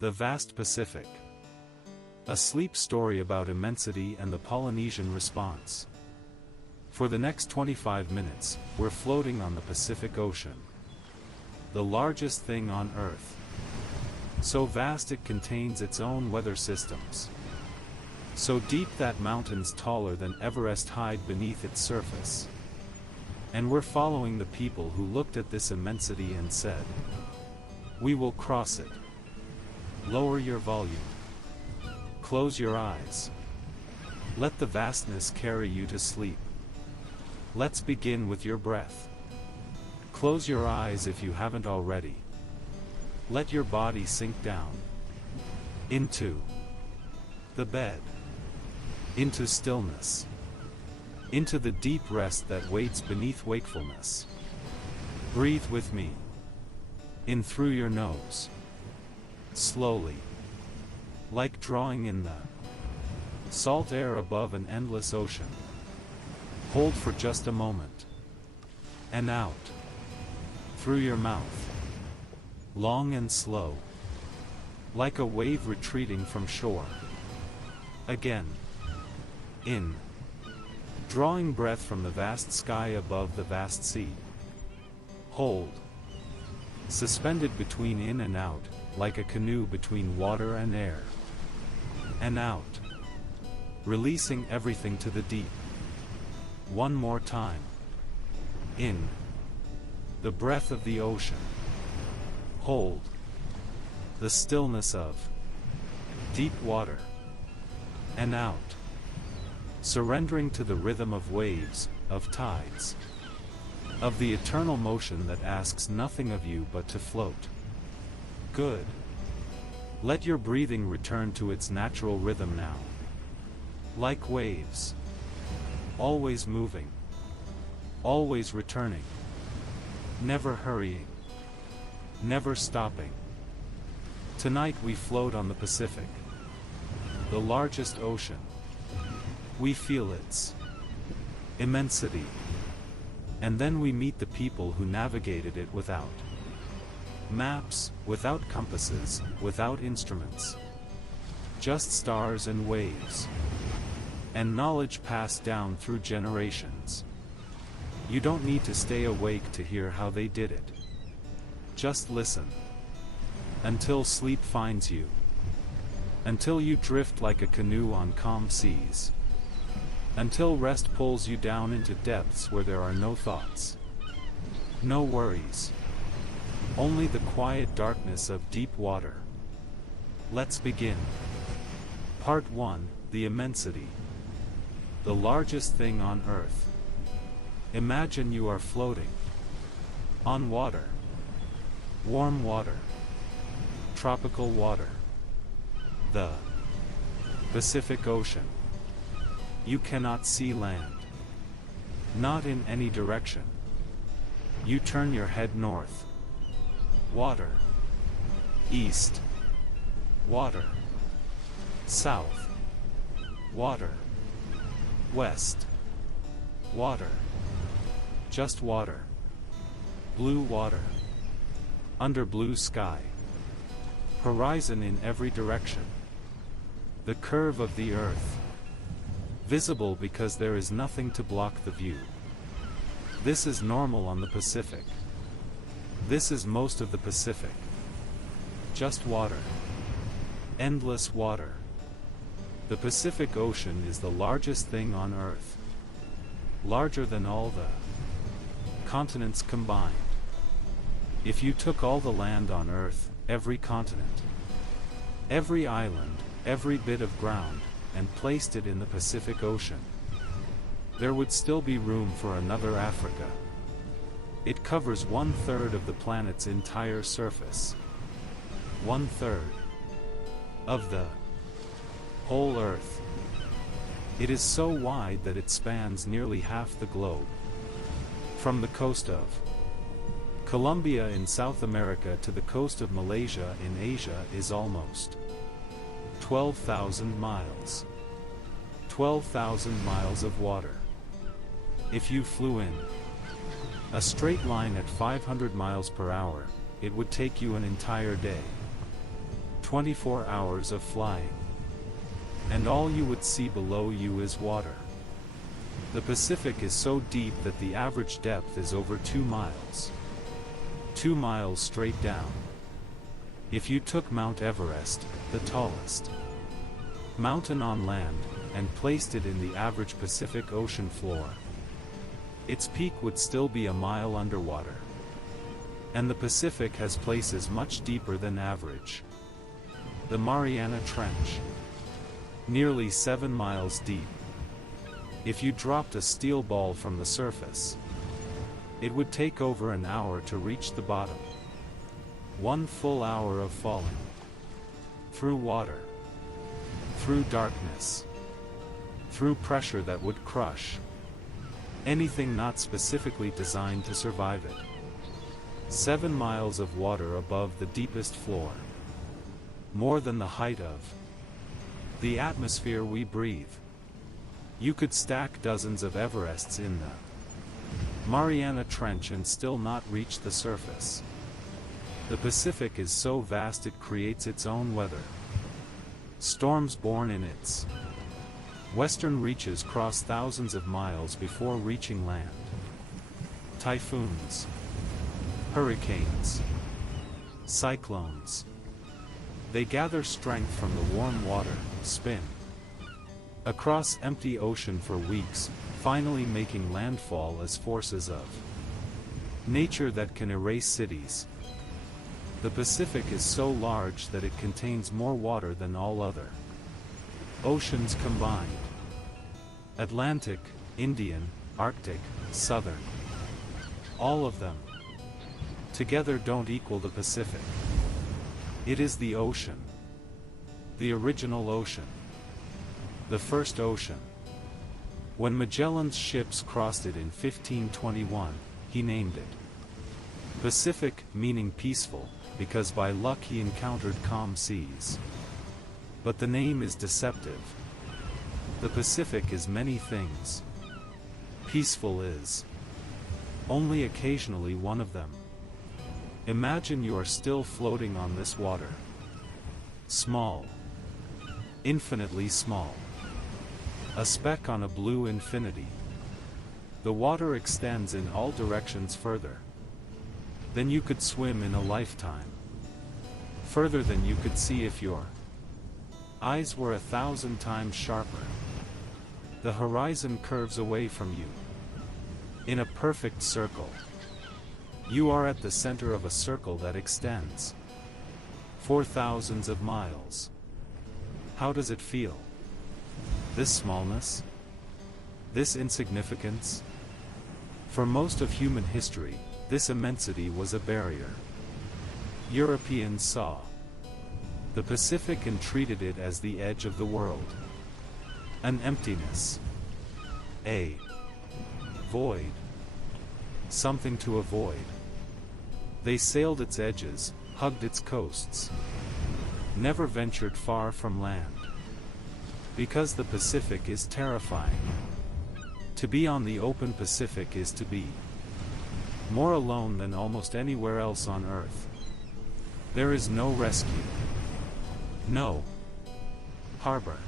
The vast Pacific. A sleep story about immensity and the Polynesian response. For the next 25 minutes, we're floating on the Pacific Ocean. The largest thing on Earth. So vast it contains its own weather systems. So deep that mountains taller than Everest hide beneath its surface. And we're following the people who looked at this immensity and said, "We will cross it." Lower your volume. Close your eyes. Let the vastness carry you to sleep. Let's begin with your breath. Close your eyes if you haven't already. Let your body sink down. Into the bed. Into stillness. Into the deep rest that waits beneath wakefulness. Breathe with me. In through your nose. Slowly. Like drawing in the salt air above an endless ocean. Hold for just a moment. And out. Through your mouth. Long and slow. Like a wave retreating from shore. Again. In. Drawing breath from the vast sky above the vast sea. Hold. Suspended between in and out, like a canoe between water and air. And out. Releasing everything to the deep. One more time. In. The breath of the ocean. Hold. The stillness of deep water. And out. Surrendering to the rhythm of waves, of tides. Of the eternal motion that asks nothing of you but to float. Good. Let your breathing return to its natural rhythm now. Like waves. Always moving. Always returning. Never hurrying. Never stopping. Tonight we float on the Pacific. The largest ocean. We feel its immensity. And then we meet the people who navigated it without maps, without compasses, without instruments. Just stars and waves. And knowledge passed down through generations. You don't need to stay awake to hear how they did it. Just listen. Until sleep finds you. Until you drift like a canoe on calm seas. Until rest pulls you down into depths where there are no thoughts. No worries. Only the quiet darkness of deep water. Let's begin. Part 1, the immensity. The largest thing on Earth. Imagine you are floating. On water. Warm water. Tropical water. The Pacific Ocean. You cannot see land. Not in any direction. You turn your head north. Water. East. Water. South. Water. West. Water. Just water. Blue water. Under blue sky. Horizon in every direction. The curve of the earth. Visible because there is nothing to block the view. This is normal on the Pacific. This is most of the Pacific. Just water. Endless water. The Pacific Ocean is the largest thing on Earth. Larger than all the continents combined. If you took all the land on Earth, every continent, every island, every bit of ground, and placed it in the Pacific Ocean, there would still be room for another Africa. It covers 1/3 of the planet's entire surface. 1/3 of the whole Earth. It is so wide that it spans nearly half the globe. From the coast of Colombia in South America to the coast of Malaysia in Asia is almost 12,000 miles. 12,000 miles of water. If you flew in a straight line at 500 miles per hour, it would take you an entire day. 24 hours of flying. And all you would see below you is water. The Pacific is so deep that the average depth is over 2 miles. 2 miles straight down. If you took Mount Everest, the tallest mountain on land, and placed it in the average Pacific Ocean floor, its peak would still be a mile underwater. And the Pacific has places much deeper than average. The Mariana Trench, nearly 7 miles deep. If you dropped a steel ball from the surface, it would take over an hour to reach the bottom. 1 full hour of falling. Through water. Through darkness. Through pressure that would crush anything not specifically designed to survive it. 7 miles of water above the deepest floor. More than the height of the atmosphere we breathe. You could stack dozens of Everests in the Mariana Trench and still not reach the surface. The Pacific is so vast it creates its own weather. Storms born in its western reaches cross thousands of miles before reaching land. Typhoons, hurricanes, cyclones. They gather strength from the warm water, spin across empty ocean for weeks, finally making landfall as forces of nature that can erase cities. The Pacific is so large that it contains more water than all other oceans combined. Atlantic, Indian, Arctic, Southern. All of them together don't equal the Pacific. It is the ocean. The original ocean. The first ocean. When Magellan's ships crossed it in 1521, he named it Pacific, meaning peaceful, because by luck he encountered calm seas. But the name is deceptive. The Pacific is many things. Peaceful is only occasionally one of them. Imagine you are still floating on this water. Small. Infinitely small. A speck on a blue infinity. The water extends in all directions further than you could swim in a lifetime. Further than you could see if your eyes were 1,000 times sharper. The horizon curves away from you in a perfect circle. You are at the center of a circle that extends for thousands of miles. How does it feel? This smallness? This insignificance? For most of human history, this immensity was a barrier. Europeans saw the Pacific and treated it as the edge of the world. An emptiness. A void. Something to avoid. They sailed its edges, hugged its coasts. Never ventured far from land. Because the Pacific is terrifying. To be on the open Pacific is to be more alone than almost anywhere else on Earth. There is no rescue. No harbor.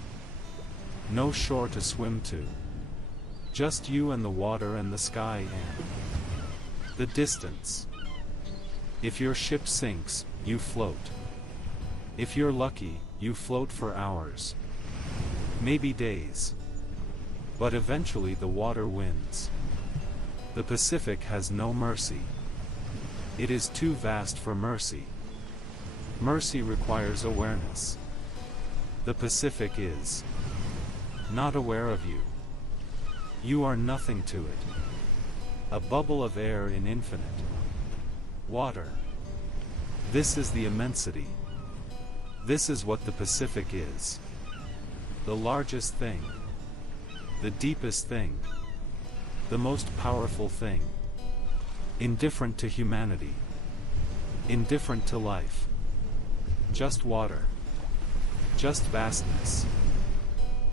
No shore to swim to. Just you and the water and the sky and the distance. If your ship sinks, you float. If you're lucky, you float for hours. Maybe days. But eventually the water wins. The Pacific has no mercy. It is too vast for mercy. Mercy requires awareness. The Pacific is not aware of you. You are nothing to it. A bubble of air in infinite water. This is the immensity. This is what the Pacific is. The largest thing. The deepest thing. The most powerful thing. Indifferent to humanity. Indifferent to life. Just water. Just vastness.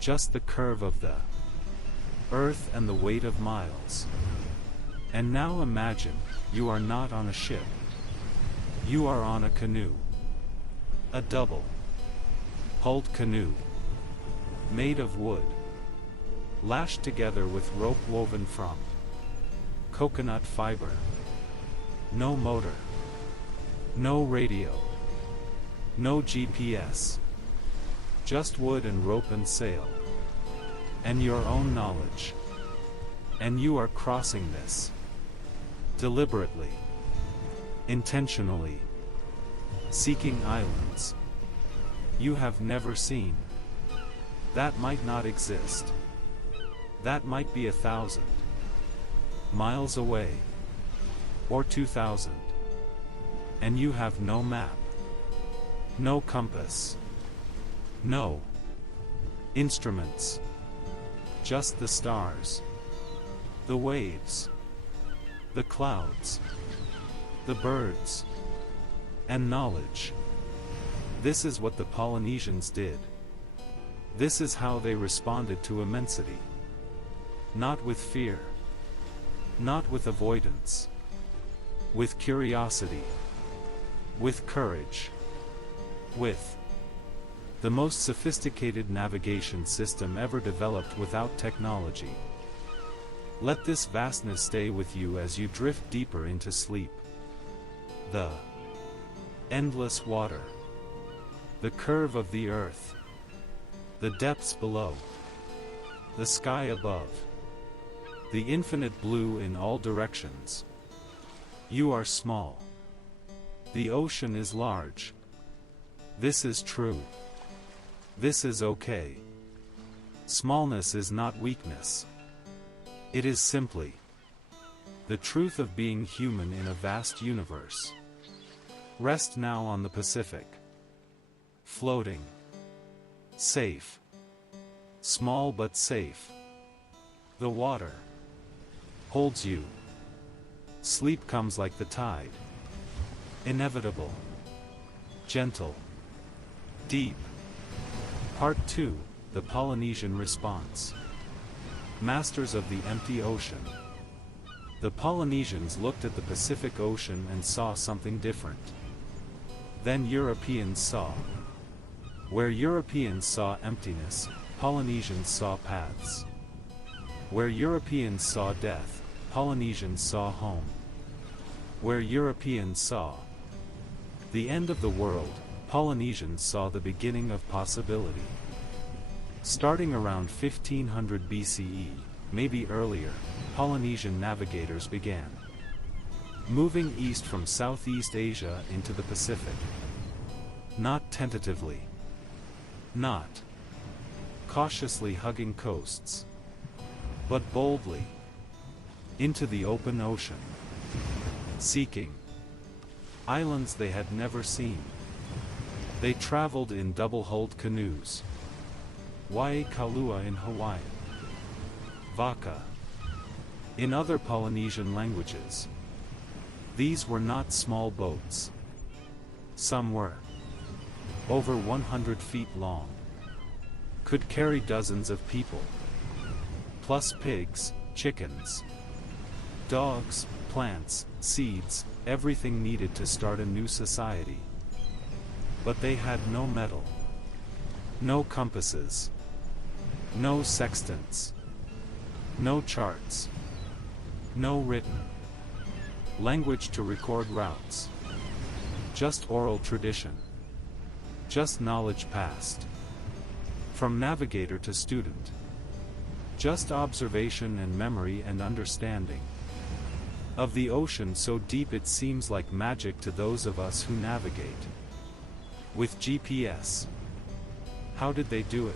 Just the curve of the earth and the weight of miles. And now imagine, you are not on a ship. You are on a canoe. A double. Hulled canoe. Made of wood. Lashed together with rope woven from coconut fiber. No motor. No radio. No GPS. Just wood and rope and sail. And your own knowledge. And you are crossing this. Deliberately. Intentionally. Seeking islands you have never seen. That might not exist. That might be 1,000 miles away. Or 2,000. And you have no map. No compass. No instruments. Just the stars. The waves. The clouds. The birds. And knowledge. This is what the Polynesians did. This is how they responded to immensity. Not with fear. Not with avoidance. With curiosity. With courage. With the most sophisticated navigation system ever developed without technology. Let this vastness stay with you as you drift deeper into sleep. The endless water. The curve of the earth. The depths below. The sky above. The infinite blue in all directions. You are small. The ocean is large. This is true. This is okay. Smallness is not weakness. It is simply the truth of being human in a vast universe. Rest now on the Pacific. Floating. Safe. Small but safe. The water holds you. Sleep comes like the tide. Inevitable. Gentle. Deep. Part 2, the Polynesian response. Masters of the empty ocean. The Polynesians looked at the Pacific Ocean and saw something different than Europeans saw. Where Europeans saw emptiness, Polynesians saw paths. Where Europeans saw death, Polynesians saw home. Where Europeans saw the end of the world, Polynesians saw the beginning of possibility. Starting around 1500 BCE, maybe earlier, Polynesian navigators began moving east from Southeast Asia into the Pacific. Not tentatively. Not cautiously hugging coasts. But boldly. Into the open ocean. Seeking islands they had never seen. They traveled in double-hulled canoes. Waikalua in Hawaiian. Vaka in other Polynesian languages. These were not small boats. Some were over 100 feet long. Could carry dozens of people. Plus pigs, chickens, dogs, plants, seeds, everything needed to start a new society. But they had no metal. No compasses. No sextants. No charts. No written language to record routes. Just oral tradition. Just knowledge passed from navigator to student. Just observation and memory and understanding of the ocean so deep it seems like magic to those of us who navigate with GPS. How did they do it?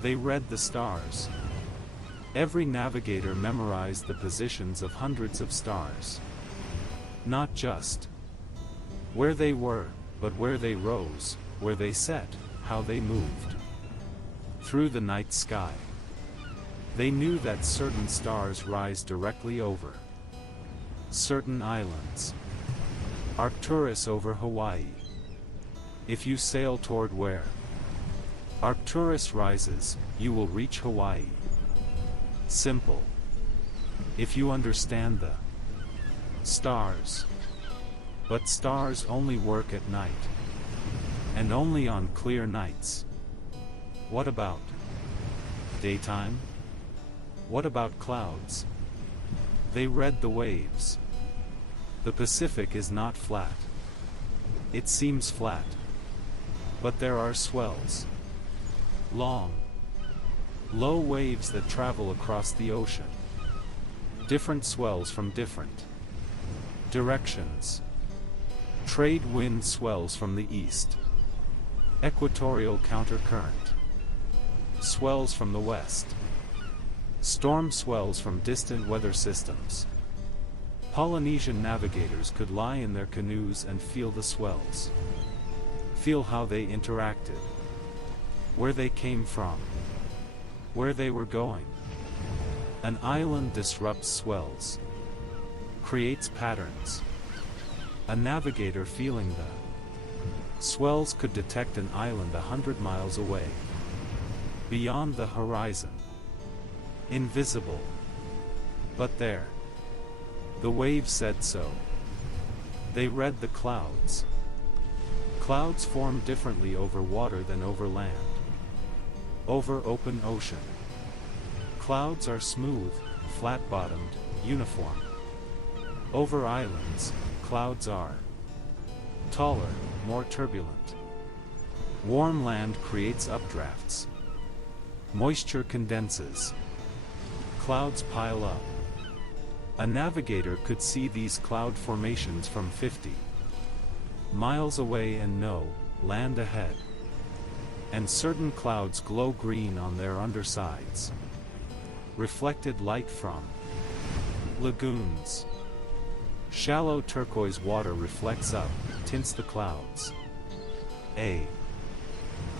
They read the stars. Every navigator memorized the positions of hundreds of stars. Not just where they were, but where they rose, where they set, how they moved through the night sky. They knew that certain stars rise directly over certain islands. Arcturus over Hawaii. If you sail toward where Arcturus rises, you will reach Hawaii. Simple. If you understand the stars. But stars only work at night. and only on clear nights. What about daytime? What about clouds? They read the waves. The Pacific is not flat. It seems flat. But there are swells. Long, low waves that travel across the ocean. Different swells from different directions. Trade wind swells from the east. Equatorial countercurrent. Swells from the west. Storm swells from distant weather systems. Polynesian navigators could lie in their canoes and feel the swells. Feel how they interacted. Where they came from. Where they were going. An island disrupts swells. Creates patterns. A navigator feeling the swells could detect an island 100 miles away. Beyond the horizon. Invisible. But there. The waves said so. They read the clouds. Clouds form differently over water than over land. Over open ocean. Clouds are smooth, flat-bottomed, uniform. Over islands, clouds are taller, more turbulent. Warm land creates updrafts. Moisture condenses. Clouds pile up. A navigator could see these cloud formations from 50 miles away and know land ahead. And certain clouds glow green on their undersides. Reflected light from lagoons. Shallow turquoise water reflects up, tints the clouds. A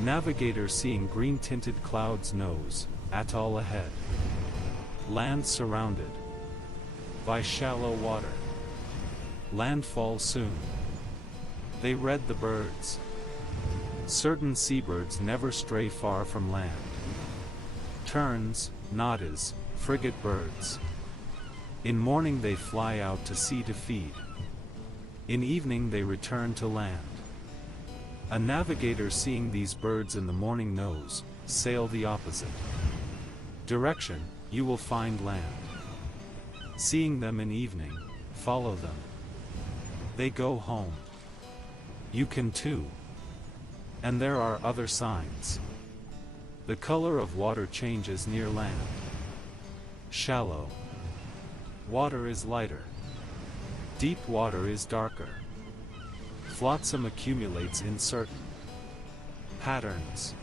navigator seeing green-tinted clouds knows, atoll ahead. Land surrounded by shallow water. Landfall soon. They read the birds. Certain seabirds never stray far from land. Terns, noddies, frigate birds. In morning they fly out to sea to feed. In evening they return to land. A navigator seeing these birds in the morning knows, sail the opposite direction, you will find land. Seeing them in evening, follow them. They go home. You can too. And there are other signs. The color of water changes near land. Shallow water is lighter. Deep water is darker. Flotsam accumulates in certain patterns.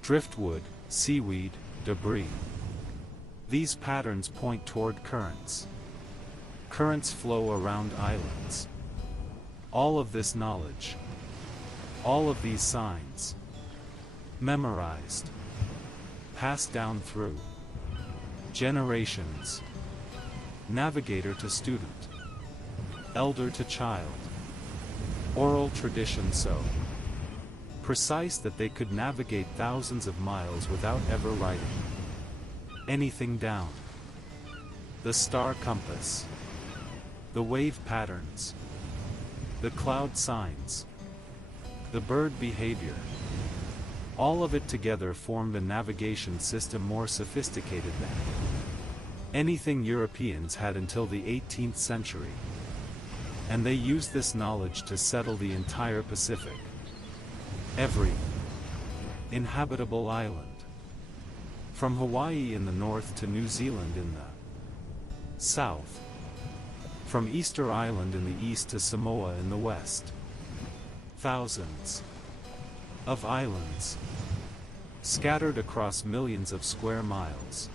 Driftwood, seaweed, debris. These patterns point toward currents. Currents flow around islands. All of this knowledge. All of these signs. Memorized. Passed down through generations. Navigator to student. Elder to child. Oral tradition so precise that they could navigate thousands of miles without ever writing anything down. The star compass. The wave patterns. The cloud signs. The bird behavior. All of it together formed a navigation system more sophisticated than anything Europeans had until the 18th century. And they used this knowledge to settle the entire Pacific. Every inhabitable island. From Hawaii in the north to New Zealand in the south. From Easter Island in the east to Samoa in the west. Thousands of islands. Scattered across millions of square miles.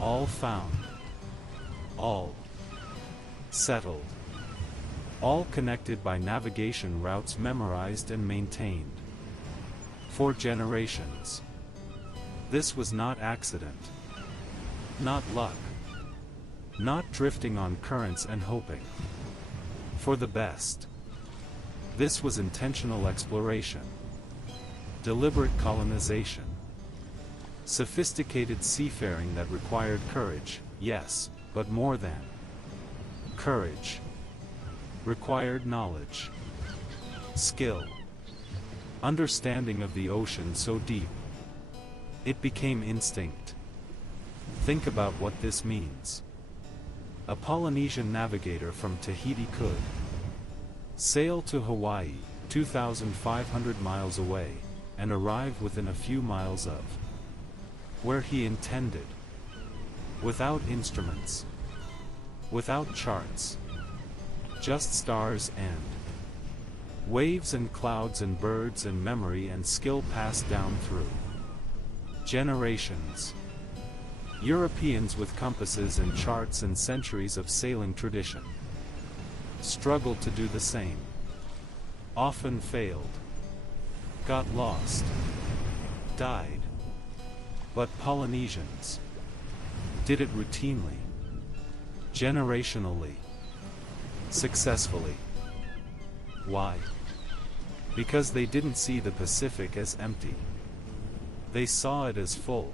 All found. All settled. All connected by navigation routes memorized and maintained for generations. This was not accident. Not luck. Not drifting on currents and hoping for the best. This was intentional exploration. Deliberate colonization. Sophisticated seafaring that required courage, yes, but more than courage. Required knowledge. Skill. understanding of the ocean so deep. It became instinct. Think about what this means. A Polynesian navigator from Tahiti could sail to Hawaii, 2,500 miles away, and arrive within a few miles of where he intended, without instruments, without charts, just stars and waves and clouds and birds and memory and skill passed down through generations. Europeans with compasses and charts and centuries of sailing tradition struggled to do the same, often failed, got lost, died. But Polynesians did it routinely, generationally, successfully. Why? Because they didn't see the Pacific as empty. They saw it as full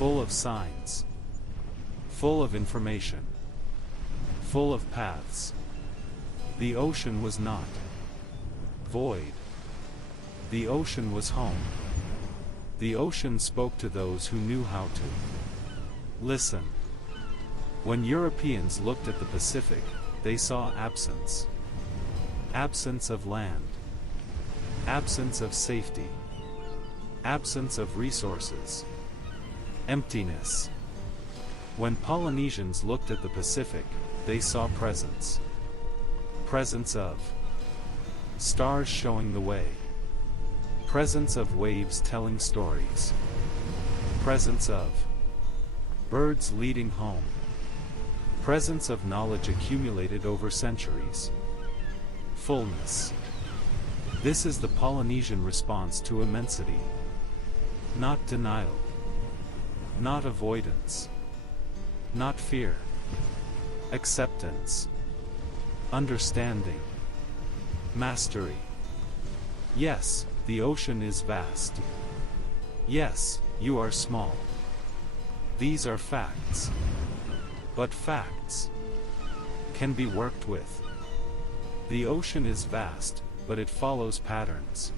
of signs, full of information, full of paths. The ocean was not void. The ocean was home. The ocean spoke to those who knew how to listen. When Europeans looked at the Pacific, they saw absence. Absence of land. Absence of safety. Absence of resources. Emptiness. When Polynesians looked at the Pacific, they saw presence. Presence of stars showing the way. Presence of waves telling stories. Presence of birds leading home. Presence of knowledge accumulated over centuries. Fullness. This is the Polynesian response to immensity. Not denial. Not avoidance. Not fear. Acceptance. Understanding. Mastery. Yes, the ocean is vast. Yes, you are small. These are facts. But facts can be worked with. The ocean is vast, but it follows patterns.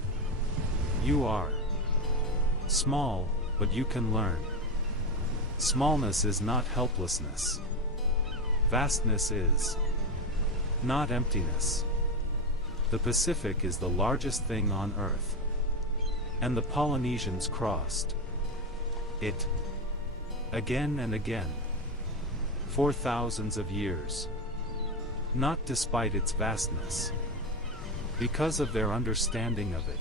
You are small, but you can learn. Smallness is not helplessness. Vastness is not emptiness. The Pacific is the largest thing on Earth. And the Polynesians crossed it again and again, for thousands of years. Not despite its vastness. Because of their understanding of it.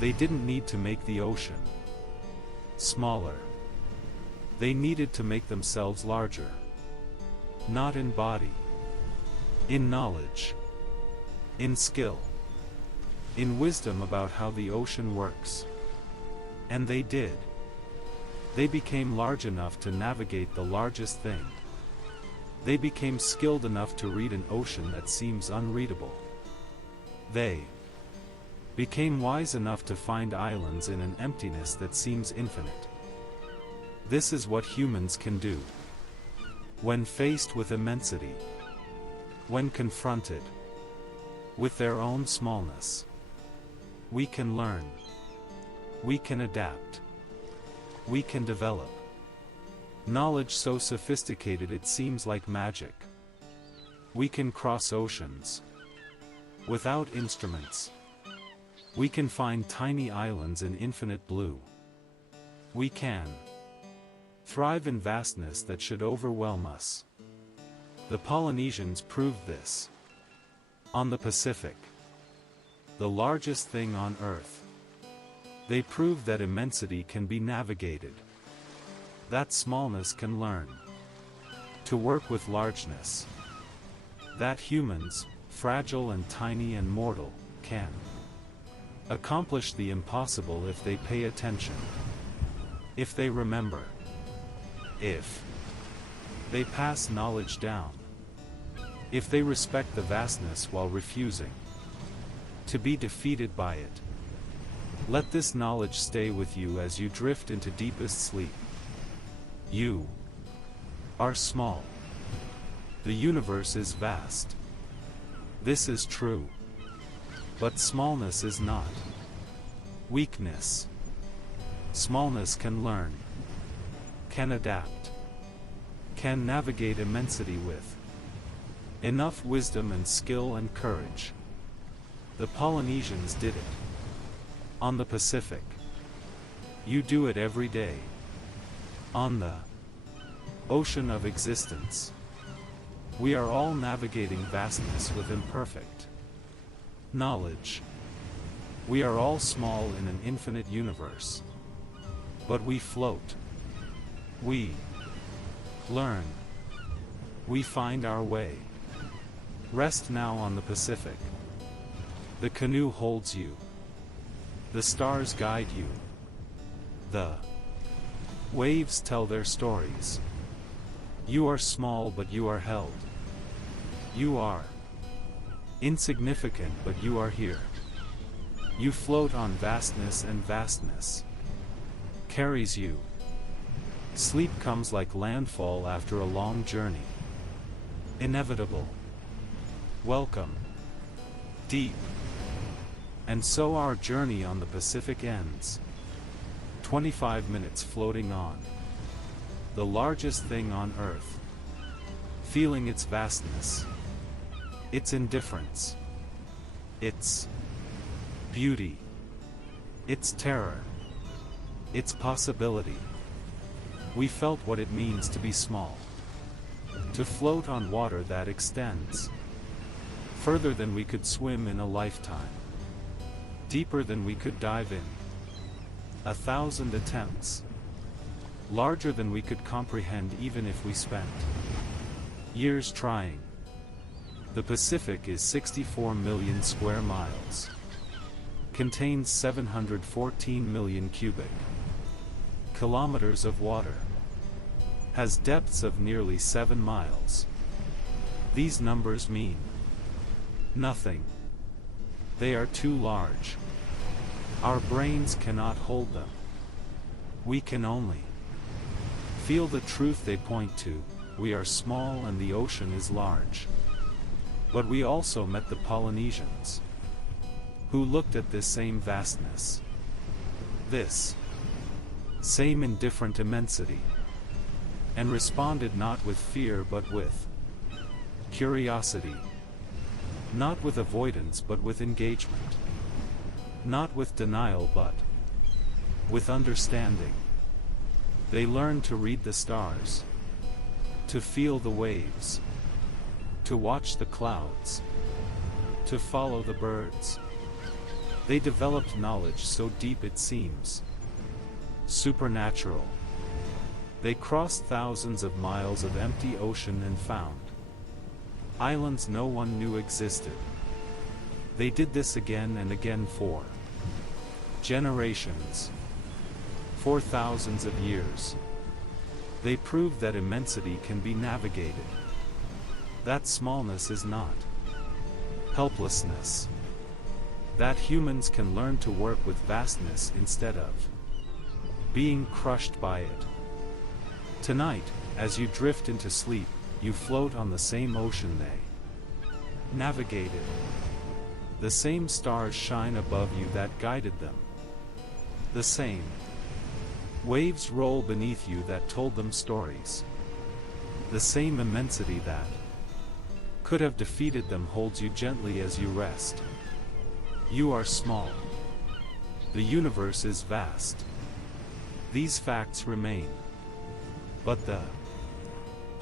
They didn't need to make the ocean smaller. They needed to make themselves larger. Not in body. In knowledge. In skill. In wisdom about how the ocean works. And they did. They became large enough to navigate the largest thing. They became skilled enough to read an ocean that seems unreadable. They became wise enough to find islands in an emptiness that seems infinite. This is what humans can do. When faced with immensity. When confronted with their own smallness. We can learn. We can adapt. We can develop. Knowledge so sophisticated it seems like magic. We can cross oceans. Without instruments. We can find tiny islands in infinite blue. We can thrive in vastness that should overwhelm us. The Polynesians proved this. On the Pacific. The largest thing on Earth. They proved that immensity can be navigated. That smallness can learn to work with largeness. That humans, fragile and tiny and mortal, can accomplish the impossible if they pay attention. If they remember. If they pass knowledge down. If they respect the vastness while refusing to be defeated by it. Let this knowledge stay with you as you drift into deepest sleep. You are small. The universe is vast. This is true. But smallness is not weakness. Smallness can learn, can adapt, can navigate immensity with enough wisdom and skill and courage. The Polynesians did it. On the Pacific. You do it every day. On the ocean of existence. We are all navigating vastness with imperfect knowledge. We are all small in an infinite universe. But we float. We learn. We find our way. Rest now on the Pacific. The canoe holds you. The stars guide you. The waves tell their stories. You are small, but you are held. You are insignificant, but you are here. You float on vastness, and vastness carries you. Sleep comes like landfall after a long journey. Inevitable. Welcome. Deep. And so our journey on the Pacific ends. 25 minutes floating on. The largest thing on Earth. Feeling its vastness. Its indifference. Its beauty. Its terror. Its possibility. We felt what it means to be small. To float on water that extends further than we could swim in a lifetime. Deeper than we could dive in 1,000 attempts. Larger than we could comprehend even if we spent years trying. The Pacific is 64 million square miles. Contains 714 million cubic kilometers of water. Has depths of nearly 7 miles. These numbers mean nothing. They are too large. Our brains cannot hold them. We can only feel the truth they point to. We are small and the ocean is large. But we also met the Polynesians, who looked at this same vastness, this same indifferent immensity, and responded not with fear but with curiosity, not with avoidance but with engagement, not with denial but with understanding. They learned to read the stars, to feel the waves, to watch the clouds, to follow the birds. They developed knowledge so deep it seems supernatural. They crossed thousands of miles of empty ocean and found islands no one knew existed. They did this again and again for generations, for thousands of years. They proved that immensity can be navigated. That smallness is not helplessness. That humans can learn to work with vastness instead of being crushed by it. Tonight, as you drift into sleep, you float on the same ocean they navigated. The same stars shine above you that guided them. The same waves roll beneath you that told them stories. The same immensity that could have defeated them holds you gently as you rest. You are small. The universe is vast. These facts remain. But the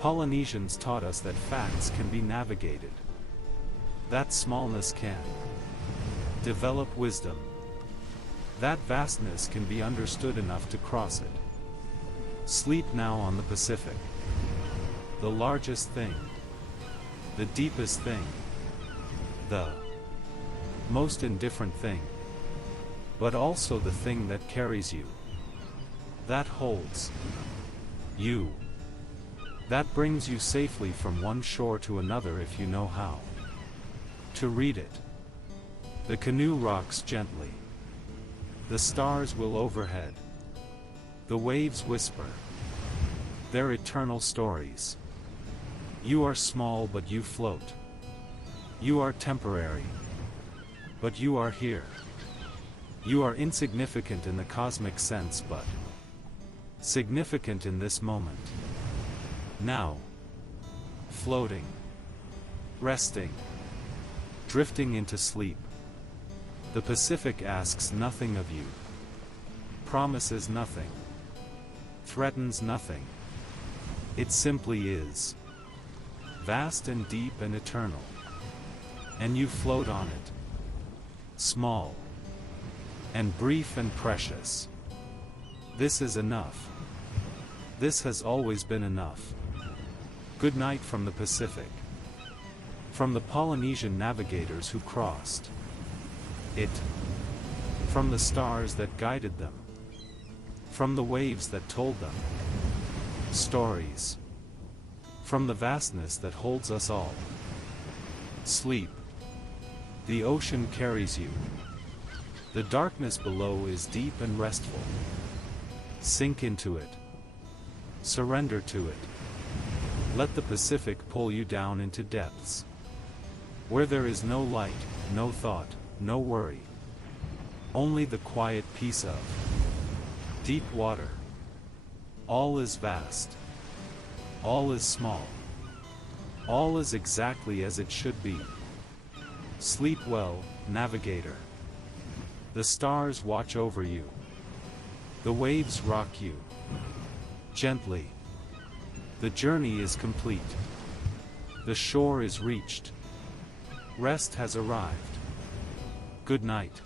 Polynesians taught us that facts can be navigated. That smallness can develop wisdom. That vastness can be understood enough to cross it. Sleep now on the Pacific. The largest thing. The deepest thing. The most indifferent thing. But also the thing that carries you. That holds you. That brings you safely from one shore to another if you know how to read it. The canoe rocks gently. The stars will overhead. The waves whisper their eternal stories. You are small but you float. You are temporary. But you are here. You are insignificant in the cosmic sense, but significant in this moment. Now. Floating. Resting. Drifting into sleep. The Pacific asks nothing of you. Promises nothing. Threatens nothing. It simply is. Vast and deep and eternal. And you float on it. Small. And brief and precious. This is enough. This has always been enough. Good night from the Pacific. From the Polynesian navigators who crossed it. From the stars that guided them. From the waves that told them stories. From the vastness that holds us all. Sleep. The ocean carries you. The darkness below is deep and restful. Sink into it. Surrender to it. Let the Pacific pull you down into depths where there is no light, no thought, no worry. Only the quiet peace of deep water. All is vast. All is small. All is exactly as it should be. Sleep well, navigator. The stars watch over you. The waves rock you gently. The journey is complete. The shore is reached. Rest has arrived. Good night.